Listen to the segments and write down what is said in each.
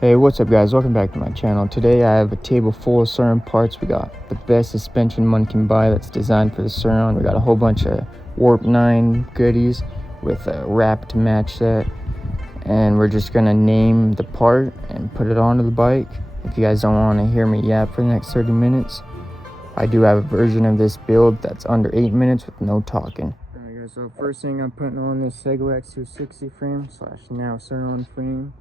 Hey, what's up guys, welcome back to my channel. Today I have a table full of surron parts. We got the best suspension one can buy that's designed for the surron. We got a whole bunch of Warp 9 goodies with a wrap to match that. And we're just gonna name the part and put it onto the bike. If you guys don't want to hear me yap for the next 30 minutes, I do have a version of this build that's under 8 minutes with no talking. Alright guys, so first thing I'm putting on this Segway X260 frame / now surron frame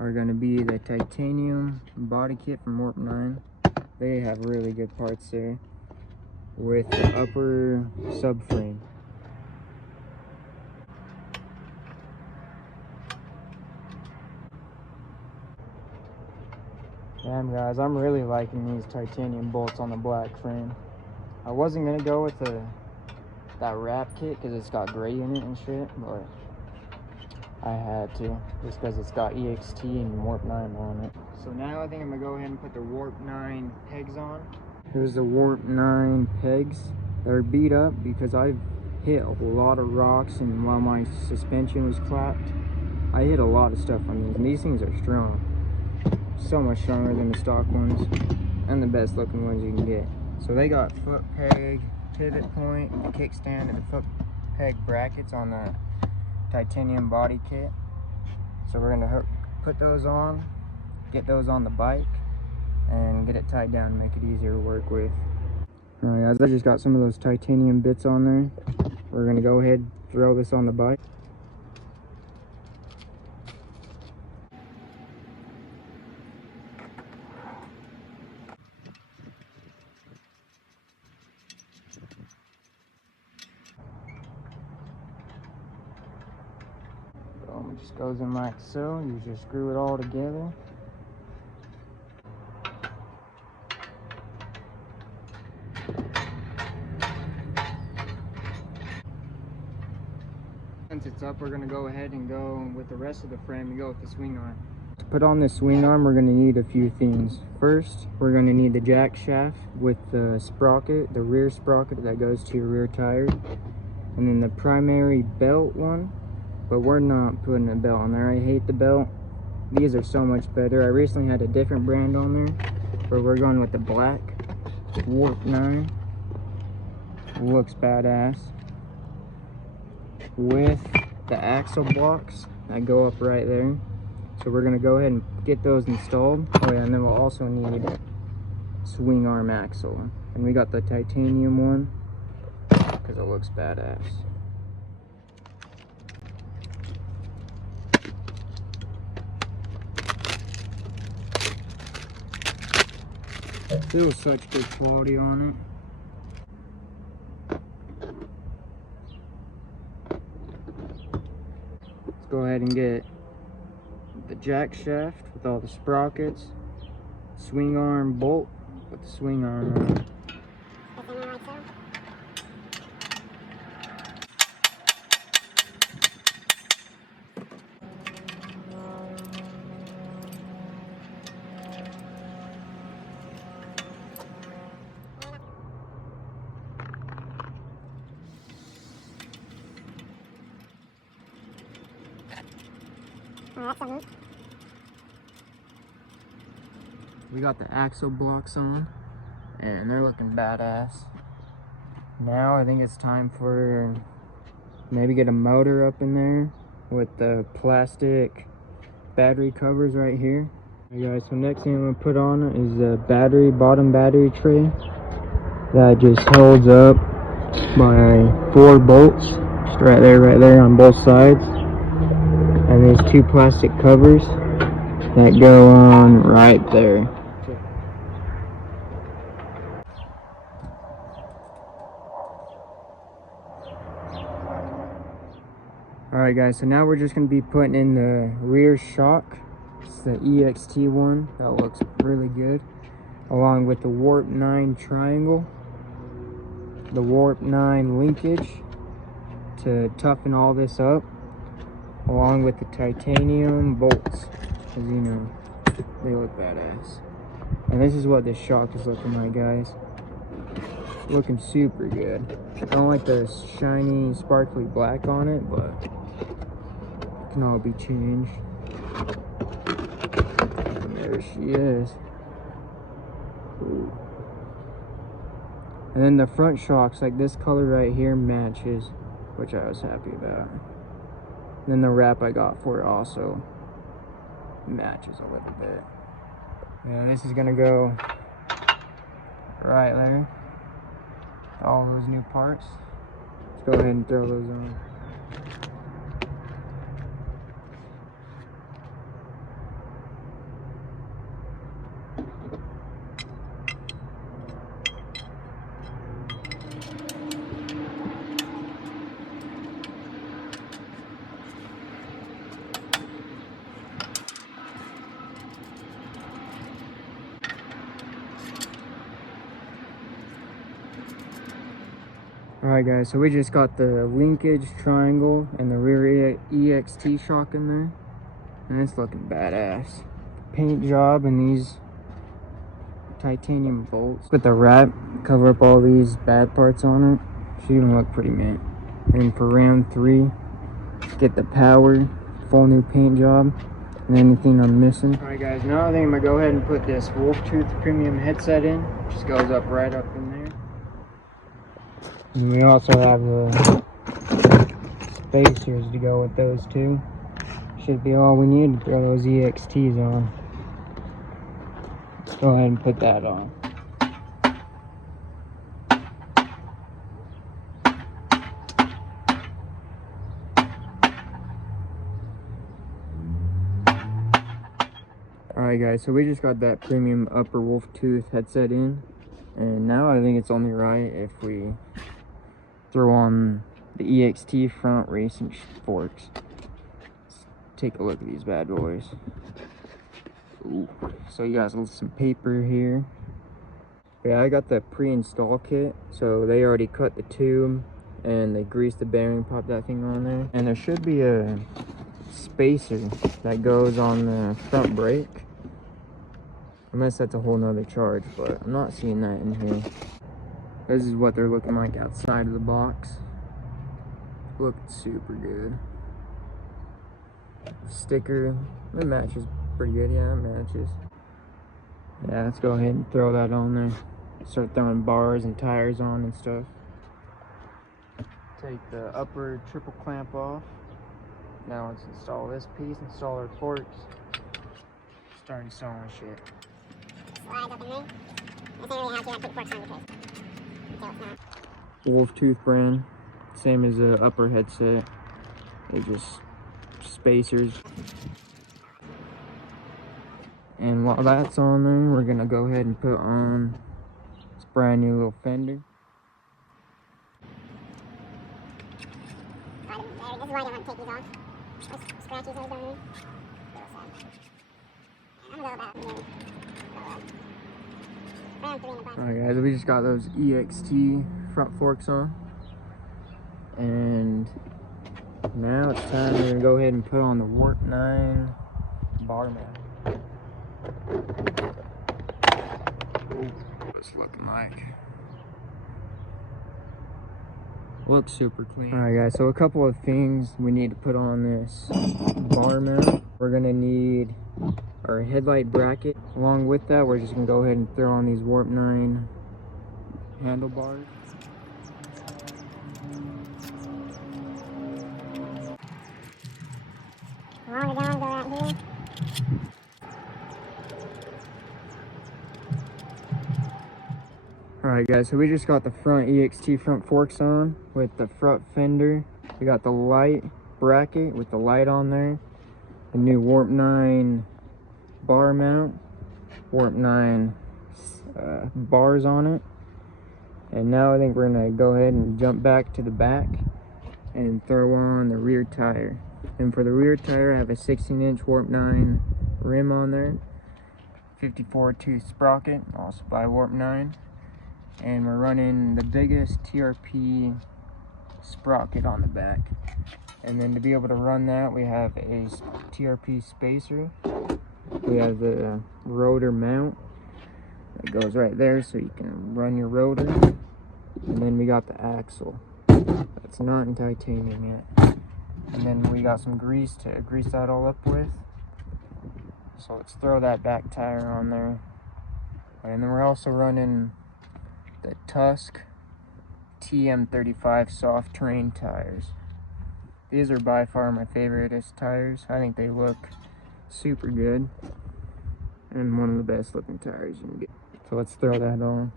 are going to be the titanium body kit from Warp 9. They have really good parts there with the upper subframe. Damn guys, I'm really liking these titanium bolts on the black frame. I wasn't going to go with that wrap kit because it's got gray in it and shit, but I had to, just because it's got EXT and Warp 9 on it. So now I think I'm going to go ahead and put the Warp 9 pegs on. Here's the Warp 9 pegs. They're beat up because I've hit a lot of rocks, and while my suspension was clapped, I hit a lot of stuff on these, and these things are strong. So much stronger than the stock ones, and the best looking ones you can get. So they got foot peg, pivot point, the kickstand, and the foot peg brackets on the titanium body kit. So we're gonna put those on, get those on the bike, and get it tied down and make it easier to work with. Alright guys, I just got some of those titanium bits on there. We're gonna go ahead and throw this on the bike. It just goes in like so. You just screw it all together. Since it's up, we're going to go ahead and go with the rest of the frame and go with the swing arm. To put on this swing arm, we're going to need a few things. First, we're going to need the jack shaft with the sprocket, the rear sprocket that goes to your rear tire, and then the primary belt one. But we're not putting a belt on there. I hate the belt. These are so much better. I recently had a different brand on there, but we're going with the black Warp 9. Looks badass. With the axle blocks that go up right there. So we're gonna go ahead and get those installed. Oh yeah, and then we'll also need swing arm axle. And we got the titanium one because it looks badass. Feels such good quality on it. Let's go ahead and get the jack shaft with all the sprockets, swing arm bolt with the swing arm on it. We got the axle blocks on, and they're looking badass. Now I think it's time for maybe get a motor up in there with the plastic battery covers right here. Alright guys, so next thing I'm going to put on is the bottom battery tray that just holds up by 4 bolts, just right there on both sides. And there's 2 plastic covers that go on right there. Alright guys, so now we're just going to be putting in the rear shock. It's the EXT one. That looks really good. Along with the Warp 9 triangle, the Warp 9 linkage to toughen all this up, along with the titanium bolts. As you know, they look badass. And this is what this shock is looking like, guys. Looking super good. I don't like the shiny, sparkly black on it, but it can all be changed. There she is. Ooh. And then the front shocks, like this color right here, matches, which I was happy about. And then the wrap I got for it also matches a little bit. Yeah, this is gonna go right there. All those new parts. Let's go ahead and throw those on. Alright guys, so we just got the linkage triangle and the rear EXT shock in there. And it's looking badass. Paint job and these titanium bolts with the wrap, cover up all these bad parts on it. Should even look pretty mint. And for round 3, get the power, full new paint job, and anything I'm missing. Alright guys, now I think I'm gonna go ahead and put this Wolf Tooth premium headset in. Just goes up right up in there. And we also have the spacers to go with those two. Should be all we need to throw those EXTs on. Let's go ahead and put that on. Alright guys, so we just got that premium upper Wolf Tooth headset in. And now I think it's only right if we throw on the EXT front racing forks. Let's take a look at these bad boys. Ooh. So you got some paper here. Yeah, I got the pre-install kit, so they already cut the tube and they greased the bearing, popped that thing on there. And there should be a spacer that goes on the front brake, unless that's a whole nother charge, but I'm not seeing that in here. This is what they're looking like outside of the box. Looked super good. Sticker, it matches pretty good. Yeah, it matches. Yeah, let's go ahead and throw that on there. Start throwing bars and tires on and stuff. Take the upper triple clamp off. Now let's install this piece, install our forks. Start installing shit. Slides up in there. This ain't really how to put forks on your case. Wolf Tooth brand, same as the upper headset. They're just spacers. And while that's on there, we're gonna go ahead and put on this brand new little fender. This is why I don't want to take these off. Those scratches are down there. Alright guys, we just got those EXT front forks on. And now it's time we're gonna go ahead and put on the Warp 9 bar mount. What it's looking like. Looks super clean. Alright guys, so a couple of things we need to put on this bar mount. We're gonna need our headlight bracket. Along with that, we're just gonna go ahead and throw on these Warp 9 handlebars. Alright guys, so we just got the front EXT front forks on with the front fender. We got the light bracket with the light on there. The new Warp 9 bar mount. Warp 9 bars on it. And now I think we're gonna go ahead and jump back to the back and throw on the rear tire. And for the rear tire, I have a 16-inch Warp 9 rim on there. 54 tooth sprocket, also by Warp 9. And we're running the biggest TRP sprocket on the back. And then to be able to run that, we have a TRP spacer. We have the rotor mount that goes right there so you can run your rotor. And then we got the axle. That's not in titanium yet. And then we got some grease to grease that all up with. So let's throw that back tire on there. And then we're also running the Tusk TM35 soft terrain tires. These are by far my favoriteest tires. I think they look super good and one of the best looking tires you can get. So let's throw that on.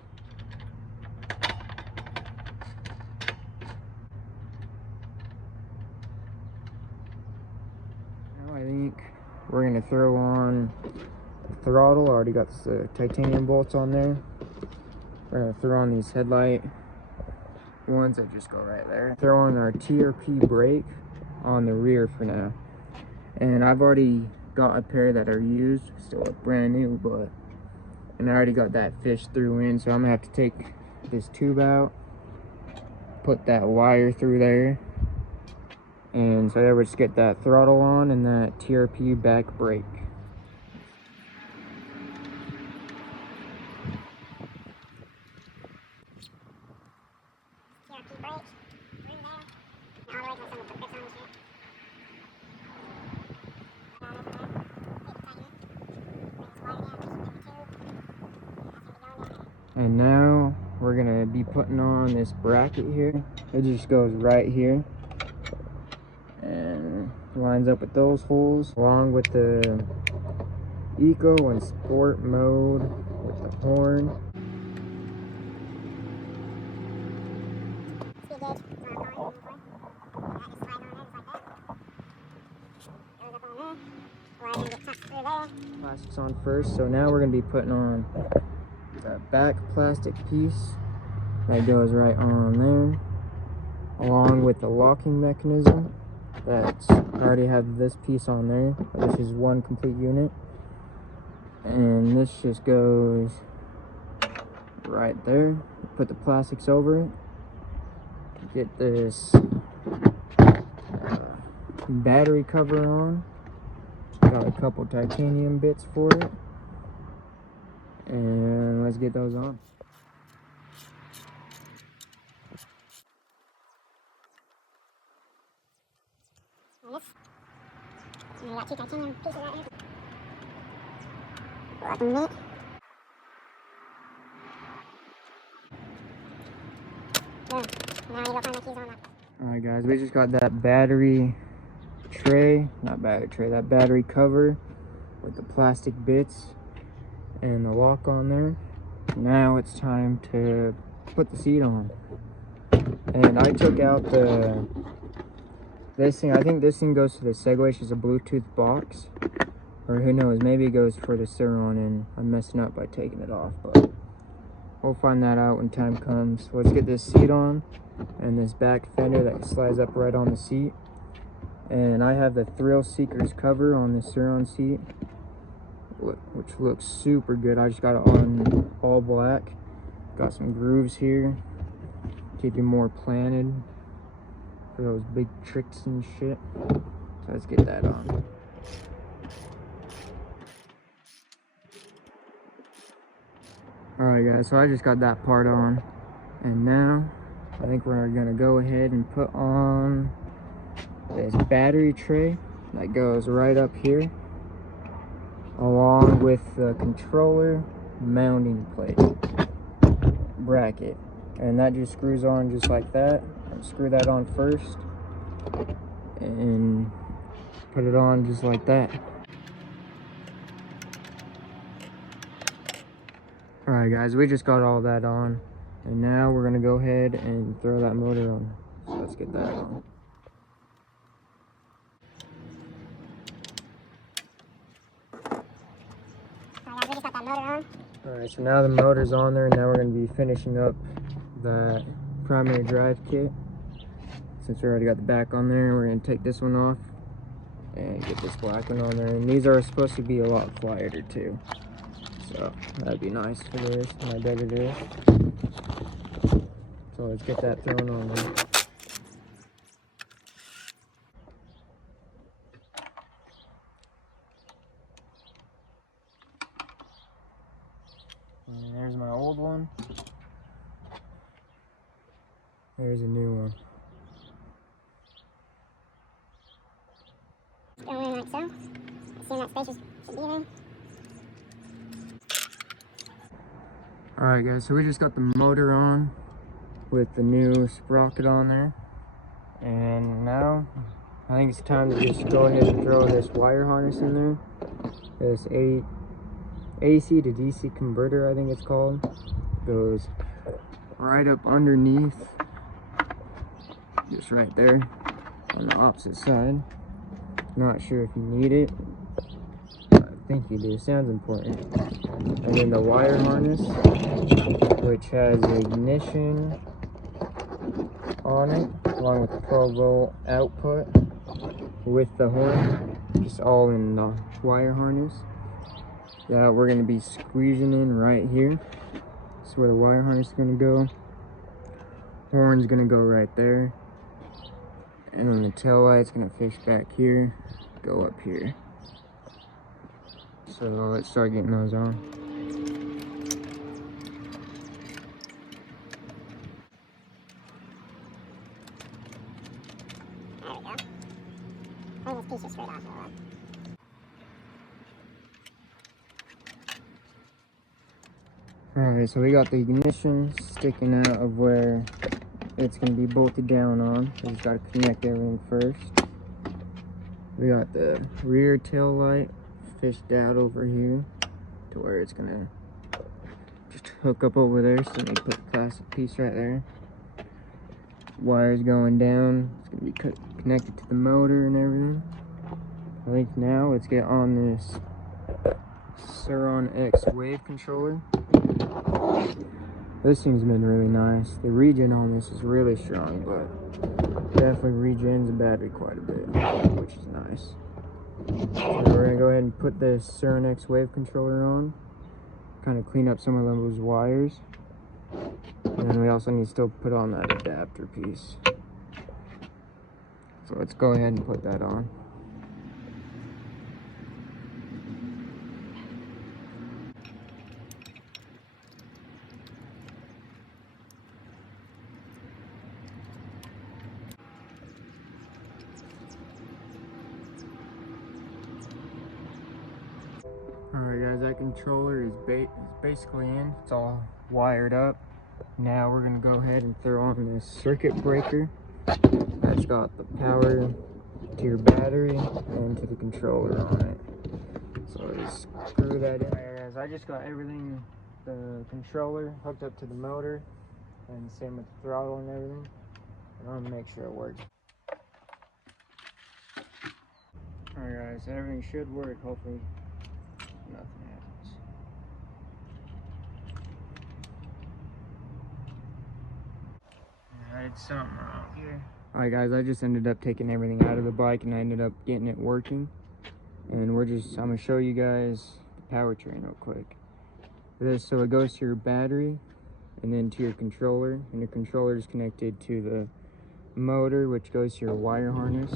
Now I think we're gonna throw on the throttle. I already got the titanium bolts on there. We're gonna throw on these headlight ones that just go right there. Throw on our TRP brake on the rear for now. And I've already got a pair that are used, still look brand new, and I already got that fish through in, so I'm gonna have to take this tube out, put that wire through there, and so yeah, we'll just get that throttle on and that TRP back brake. And now we're gonna be putting on this bracket here. It just goes right here and lines up with those holes, along with the eco and sport mode with the horn. Plastics on first, so now we're gonna be putting on the back plastic piece that goes right on there, along with the locking mechanism. I already have this piece on there, but this is one complete unit, and this just goes right there. Put the plastics over it, get this battery cover on, got a couple titanium bits for it, and let's get those on. And we got 2 titanium pieces right here. Alright guys, we just got that battery tray, that battery cover with the plastic bits and the lock on there. Now it's time to put the seat on. And I took out this thing. I think this thing goes to the Segway, which is a Bluetooth box. Or who knows, maybe it goes for the surron, and I'm messing up by taking it off, but we'll find that out when time comes. Let's get this seat on, and this back fender that slides up right on the seat. And I have the Thrill Seekers cover on the surron seat, which looks super good. I just got it on all black. Got some grooves here, keep you more planted for those big tricks and shit. So let's get that on. Alright guys, so I just got that part on, and now I think we're gonna go ahead and put on this battery tray that goes right up here, along with the controller mounting plate bracket, and that just screws on just like that. Screw that on first and put it on just like that. Alright guys, we just got all that on, and now we're gonna go ahead and throw that motor on. So let's get that on. Alright guys, we just got that motor on. Alright, so now the motor's on there, and now we're gonna be finishing up that primary drive kit. Since we already got the back on there, we're gonna take this one off and get this black one on there. And these are supposed to be a lot quieter too, so that'd be nice for this, and I bet it is. So let's get that thrown on there. And there's my old one. There's a new one. Go in like so. See that Alright guys, so we just got the motor on with the new sprocket on there. And now, I think it's time to just go ahead and throw this wire harness in there. This AC to DC converter, I think it's called. Goes right up underneath, just right there on the opposite side. Not sure if you need it, but I think you do. Sounds important. And then the wire harness, which has ignition on it, along with the 12-volt output with the horn, just all in the wire harness. That we're going to be squeezing in right here. That's where the wire harness is going to go. Horn's going to go right there. And then the tail light's going to fish back here, go up here. So let's start getting those on. There we go. Bring this piece just straight off of it. Alright, so we got the ignition sticking out of where it's going to be bolted down on. We just got to connect everything first. We got the rear tail light fished out over here to where it's going to just hook up over there. So they put the plastic piece right there. Wires going down. It's going to be connected to the motor and everything. I think now let's get on this Surron X wave controller. This thing's been really nice. The regen on this is really strong, but definitely regens the battery quite a bit, which is nice. So we're gonna go ahead and put this Surron X wave controller on, kind of clean up some of those wires, and then we also need to still put on that adapter piece. So let's go ahead and put that on. Alright guys, that controller is basically in. It's all wired up. Now we're going to go ahead and throw on this circuit breaker. That's got the power to your battery and to the controller on it. So just screw that in. Alright guys, I just got everything, the controller hooked up to the motor, and same with the throttle and everything. And I'm going to make sure it works. Alright guys, everything should work, hopefully. Nothing happens. Alright, something wrong here. Alright guys, I just ended up taking everything out of the bike and I ended up getting it working. And I'm gonna show you guys the powertrain real quick. So it goes to your battery and then to your controller, and your controller is connected to the motor, which goes to your wire harness.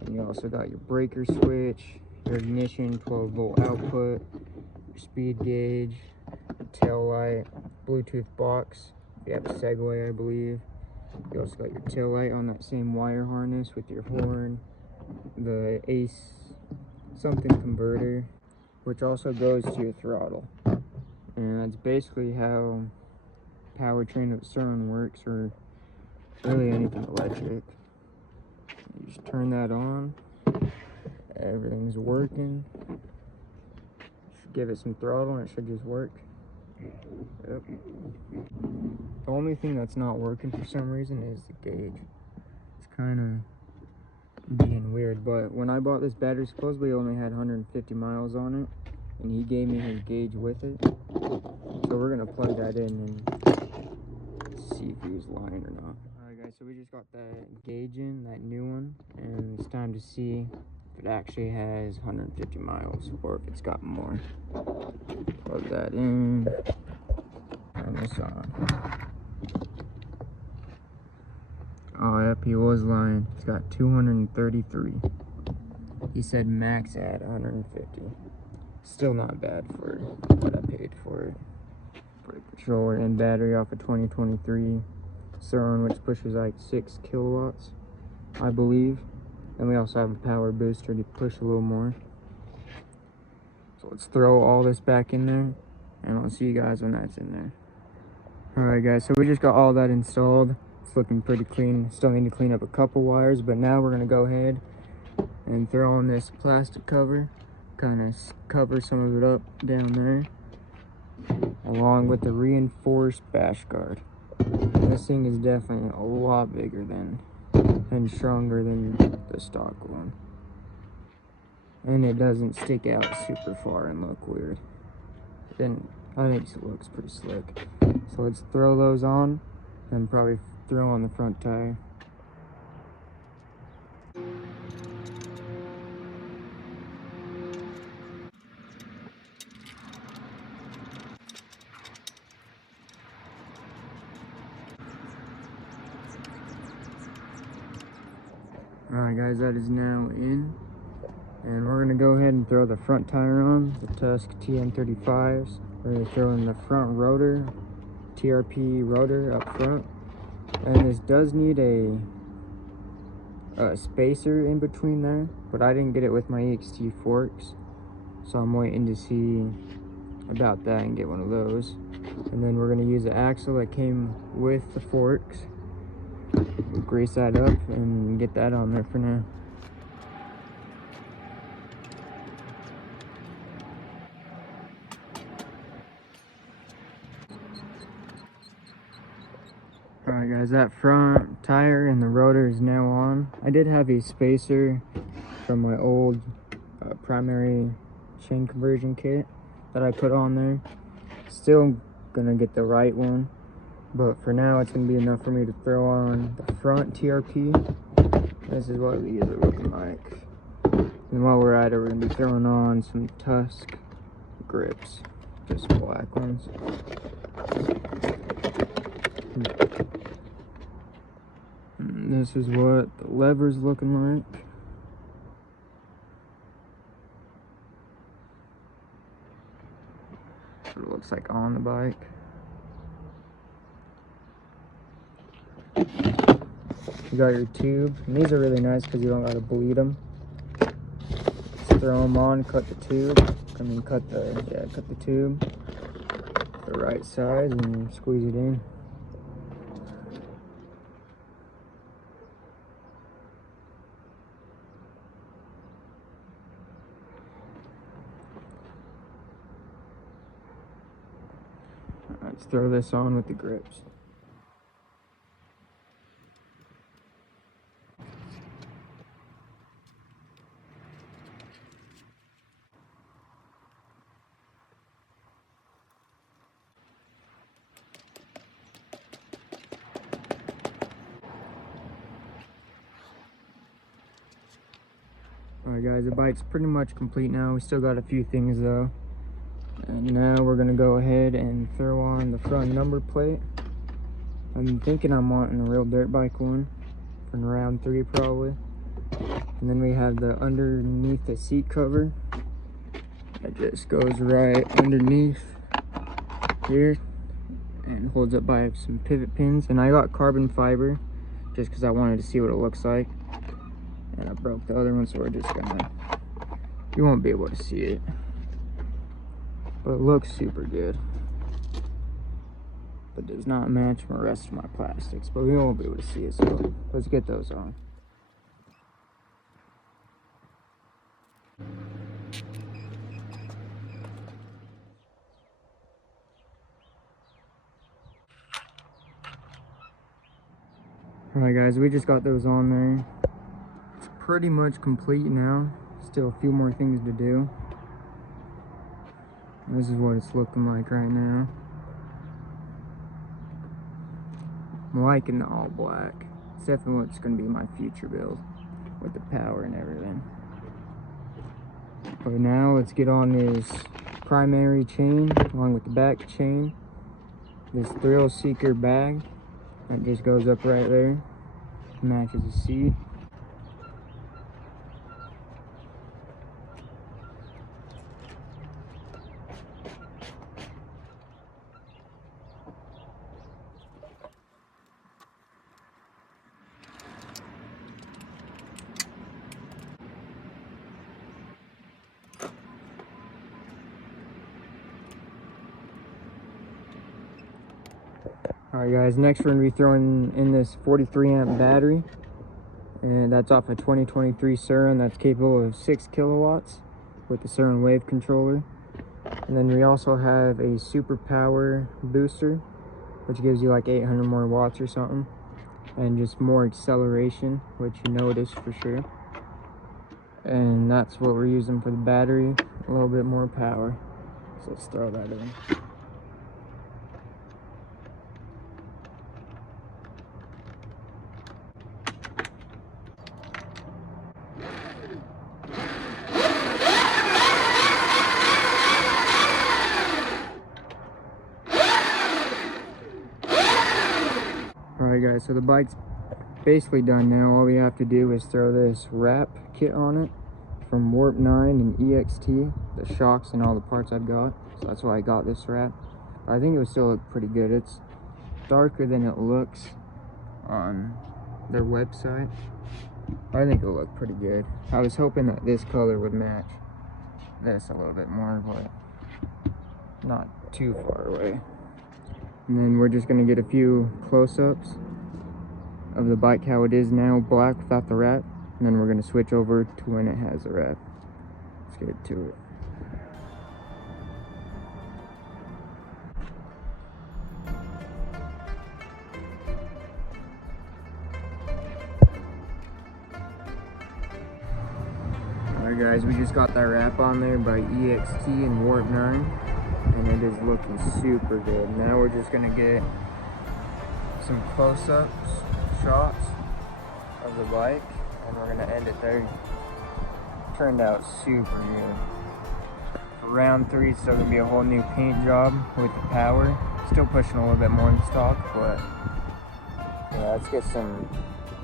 And you also got your breaker switch, your ignition, 12-volt output, your speed gauge, tail light, Bluetooth box. You have a Segway, I believe. You also got your tail light on that same wire harness with your horn, the ACE something converter, which also goes to your throttle. And that's basically how powertrain of Surron works, or really anything electric. You just turn that on. Everything's working. Should give it some throttle and it should just work. Yep. The only thing that's not working for some reason is the gauge. It's kind of being weird, but when I bought this battery, supposedly it only had 150 miles on it, and he gave me his gauge with it. So we're gonna plug that in and see if he was lying or not. Alright guys, so we just got that gauge in, that new one, and it's time to see if it actually has 150 miles or if it's got more. Plug that in, turn this on. Oh yep, he was lying. It's got 233. He said max at 150. Still not bad for what I paid for it. For the controller and battery off a 2023 Surron, which pushes like 6 kilowatts, I believe. And we also have a power booster to push a little more. So let's throw all this back in there, and I'll see you guys when that's in there. Alright guys, so we just got all that installed. It's looking pretty clean. Still need to clean up a couple wires, but now we're going to go ahead and throw on this plastic cover. Kind of cover some of it up down there, along with the reinforced bash guard. This thing is definitely a lot bigger and stronger than the stock one. And it doesn't stick out super far and look weird. Then I think it looks pretty slick. So let's throw those on and probably throw on the front tire. Alright guys, that is now in. And we're going to go ahead and throw the front tire on, the Tusk TN35s. We're going to throw in the front rotor, TRP rotor up front. And this does need a spacer in between there, but I didn't get it with my EXT forks. So I'm waiting to see about that and get one of those. And then we're going to use the axle that came with the forks. Grease that up and get that on there for now. Alright guys, that front tire and the rotor is now on. I did have a spacer from my old primary chain conversion kit that I put on there. Still gonna get the right one, but for now it's gonna be enough for me to throw on the front TRP. This is what these are looking like. And while we're at it, we're gonna be throwing on some Tusk grips, just black ones. And this is what the lever's looking like. That's what it looks like on the bike. You got your tube, and these are really nice because you don't gotta bleed them. Just throw them on, cut the tube. I mean, cut the tube the right size and squeeze it in. Let's throw this on with the grips. Alright guys, the bike's pretty much complete now. We still got a few things though. And now we're gonna go ahead and throw on the front number plate. I'm thinking I'm wanting a real dirt bike one from round 3 probably. And then we have the underneath the seat cover. It just goes right underneath here and holds up by some pivot pins. And I got carbon fiber just because I wanted to see what it looks like. And I broke the other one, so we're just gonna, you won't be able to see it. But it looks super good. But does not match the rest of my plastics. But we won't be able to see it, so let's get those on. Alright guys, we just got those on there. It's pretty much complete now. Still a few more things to do. This is what it's looking like right now. I'm liking the all black. It's definitely what's going to be my future build with the power and everything. But now let's get on this primary chain along with the back chain. This thrill seeker bag that just goes up right there. Matches the seat. Alright guys, next we're going to be throwing in this 43 amp battery, and that's off a 2023 Surron that's capable of 6 kilowatts with the Surron wave controller. And then we also have a super power booster, which gives you like 800 more watts or something, and just more acceleration, which you notice for sure. And that's what we're using for the battery, a little bit more power. So let's throw that in. Alright guys, so the bike's basically done now. All we have to do is throw this wrap kit on it from Warp 9 and EXT, the shocks and all the parts I've got. So that's why I got this wrap. But I think it would still look pretty good. It's darker than it looks on their website. I think it'll look pretty good. I was hoping that this color would match this a little bit more, but not too far away. And then we're just going to get a few close-ups of the bike how it is now, black without the wrap. And then we're going to switch over to when it has the wrap. Let's get to it. Alright guys, we just got that wrap on there by EXT and Warp 9. And it is looking super good. Now we're just gonna get some close-ups, shots of the bike, and we're gonna end it there. Turned out super good. For round 3, it's still gonna be a whole new paint job with the power. Still pushing a little bit more in stock, but yeah, let's get some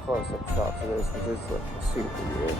close-up shots of this because it's looking super good.